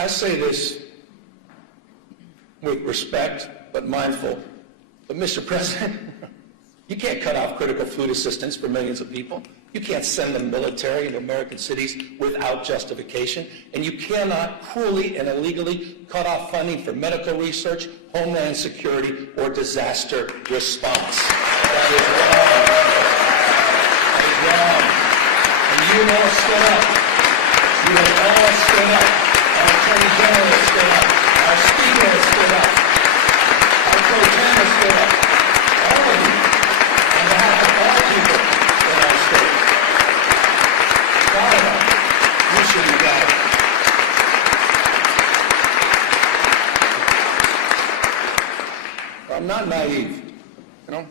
I say this with respect, but mindful. But Mr. President, you can't cut off critical food assistance for millions of people. You can't send the military into American cities without justification. And you cannot cruelly and illegally cut off funding for medical research, homeland security, or disaster response. That is wrong. That is wrong. And you all stood up. You have all stood up. Our Attorney General has stood up. Our Speaker has stood up. Our Pro Tem has stood up. All of you, on behalf of all people in our state. Proud of them. You should be proud. I'm not naive, you know.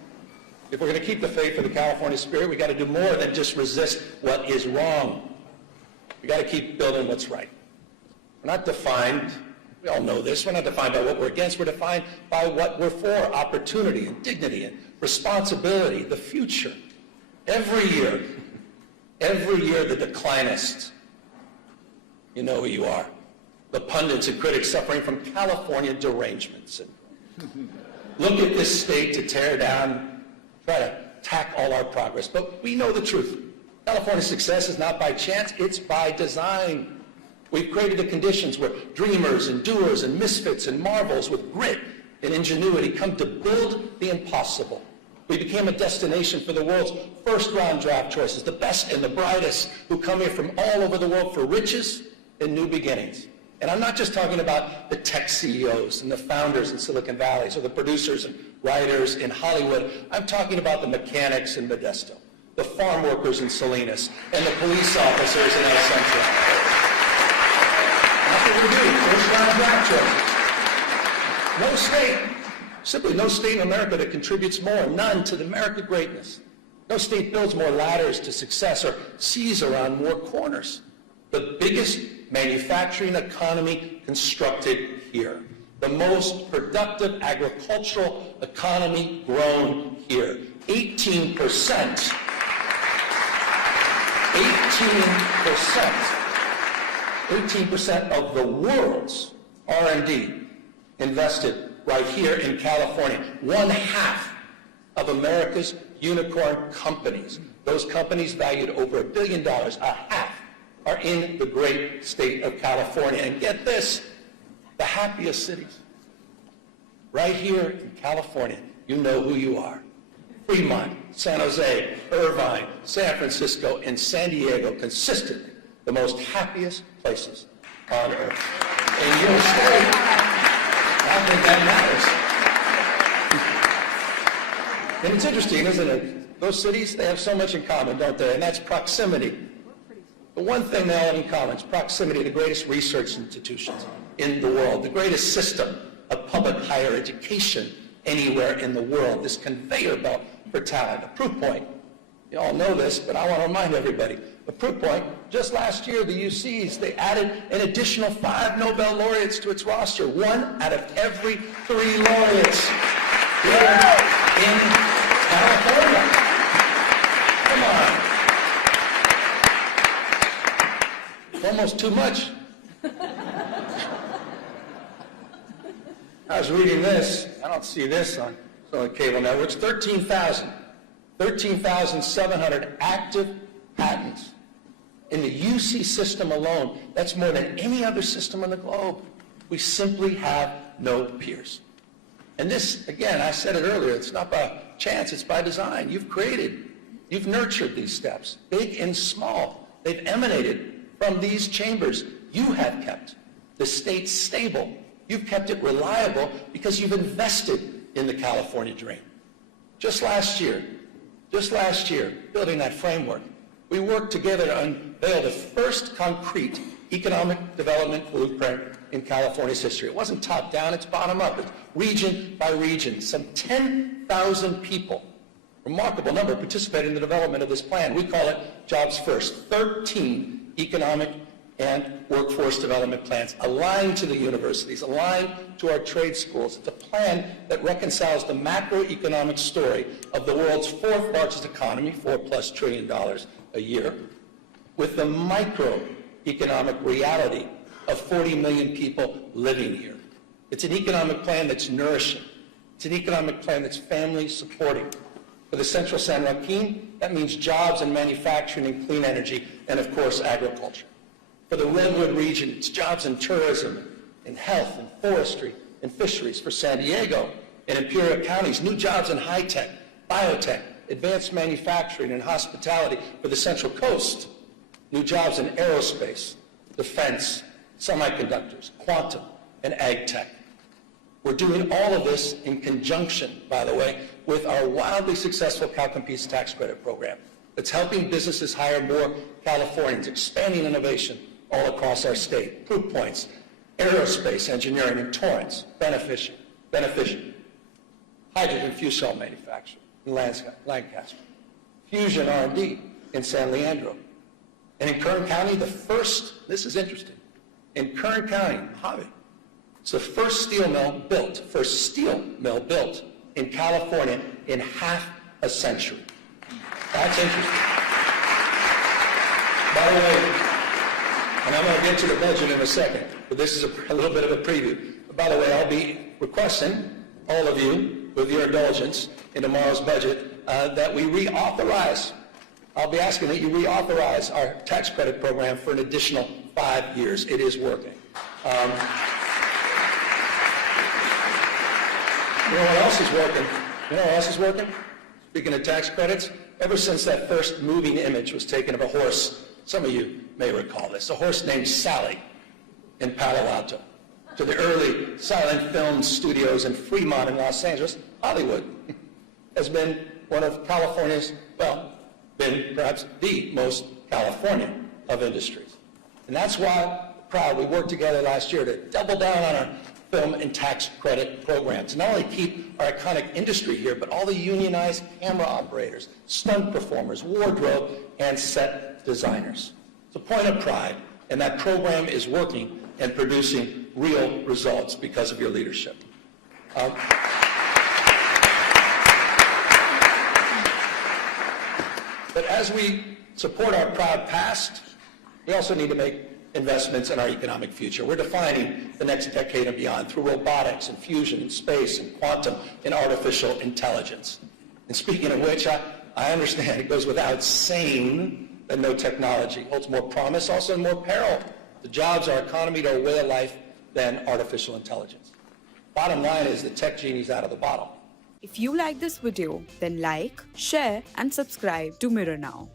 If we're going to keep the faith of the California spirit, we got to do more than just resist what is wrong. We got to keep building what's right. We're not defined, we all know this, we're not defined by what we're against, we're defined by what we're for, opportunity and dignity and responsibility, the future. Every year, the declinists, you know who you are, the pundits and critics suffering from California derangements. And look at this state to tear down, try to attack all our progress. But we know the truth. California's success is not by chance, it's by design. We've created the conditions where dreamers and doers and misfits and marvels with grit and ingenuity come to build the impossible. We became a destination for the world's first-round draft choices, the best and the brightest who come here from all over the world for riches and new beginnings. And I'm not just talking about the tech CEOs and the founders in Silicon Valley, or the producers and writers in Hollywood. I'm talking about the mechanics in Modesto, the farm workers in Salinas, and the police officers in El Centro. That's what we do, first-round draft choices. No state, simply no state in America that contributes more, none, to the American greatness. No state builds more ladders to success or sees around more corners. The biggest manufacturing economy constructed here. The most productive agricultural economy grown here. 18%. 18% of the world's R&D invested right here in California. 1/2 of America's unicorn companies, those companies valued over $1 billion, a half, are in the great state of California. And get this, the happiest cities. Right here in California, you know who you are. Fremont, San Jose, Irvine, San Francisco, and San Diego, consistently the most happiest places on earth. And your state, I think that matters. And it's interesting, isn't it? Those cities, they have so much in common, don't they? And that's proximity. The one thing they all have in common is proximity to the greatest research institutions in the world, the greatest system of public higher education anywhere in the world, this conveyor belt for talent. A proof point, you all know this, but I want to remind everybody, a proof point, just last year, the UCs, they added an additional 5 Nobel laureates to its roster, 1 out of every 3 laureates here in California. Come on. It's almost too much. I was reading this. I don't see this on some of the cable networks. 13,700 active patents in the UC system alone. That's more than any other system in the globe. We simply have no peers. And this, again, I said it earlier, it's not by chance, it's by design. You've created, you've nurtured these steps, big and small. They've emanated from these chambers. You have kept the state stable. You've kept it reliable because you've invested in the California dream. Just last year, building that framework, we worked together to unveil the first concrete economic development blueprint in California's history. It wasn't top down, it's bottom up. It's region by region. Some 10,000 people, remarkable number, participated in the development of this plan. We call it Jobs First. 13 economic and workforce development plans aligned to the universities, aligned to our trade schools. It's a plan that reconciles the macroeconomic story of the world's 4th largest economy, $4+ trillion a year, with the microeconomic reality of 40 million people living here. It's an economic plan that's nourishing. It's an economic plan that's family supporting. For the Central San Joaquin, that means jobs in manufacturing and clean energy, and of course, agriculture. For the Redwood region, it's jobs in tourism, in health, and forestry, and fisheries. For San Diego and Imperial counties, new jobs in high-tech, biotech, advanced manufacturing, and hospitality. For the Central Coast, new jobs in aerospace, defense, semiconductors, quantum, and ag tech. We're doing all of this in conjunction, by the way, with our wildly successful Cal Competes tax credit program that's helping businesses hire more Californians, expanding innovation all across our state. Proof points: aerospace engineering in Torrance, beneficent. Hydrogen fuel cell manufacturing in Lancaster. Fusion R&D in San Leandro. And in Kern County, this is interesting, in Kern County, Mojave, it's the first steel mill built in California in half a century. That's interesting. By the way, and I'm going to get to the budget in a second, but this is a little bit of a preview. By the way, I'll be requesting all of you, with your indulgence, in tomorrow's budget, that we reauthorize. I'll be asking that you reauthorize our tax credit program for an additional 5 years. It is working. You know what else is working? You know what else is working? Speaking of tax credits, ever since that first moving image was taken of a horse, some of you may recall this, a horse named Sally in Palo Alto, to the early silent film studios in Fremont in Los Angeles, Hollywood has been one of California's, been perhaps the most California of industries. And that's why, proud, we worked together last year to double down on our film and tax credit programs. Not only keep our iconic industry here, but all the unionized camera operators, stunt performers, wardrobe, and set designers. It's a point of pride, and that program is working and producing real results because of your leadership. But as we support our proud past, we also need to make investments in our economic future. We're defining the next decade and beyond through robotics and fusion and space and quantum and artificial intelligence. And speaking of which, I understand it goes without saying that no technology holds more promise, also and more peril to jobs, our economy, to our way of life than artificial intelligence. Bottom line is the tech genie's out of the bottle. If you like this video, then like, share and subscribe to Mirror Now.